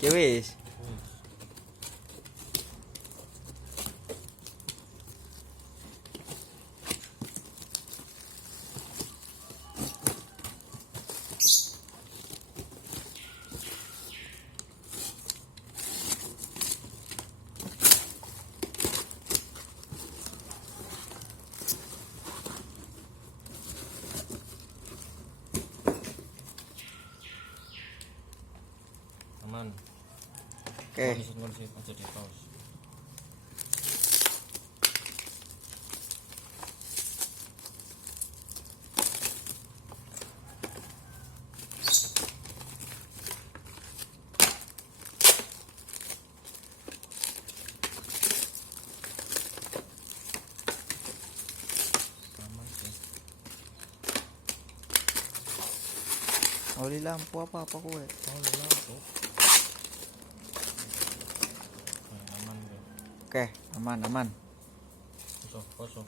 Ya wis. Aman. Oke. Ngisi aja di pause. Aman sih. Oli lampu apa kowe? Oh, lampu. Aman ya. Oke, aman. Kosong.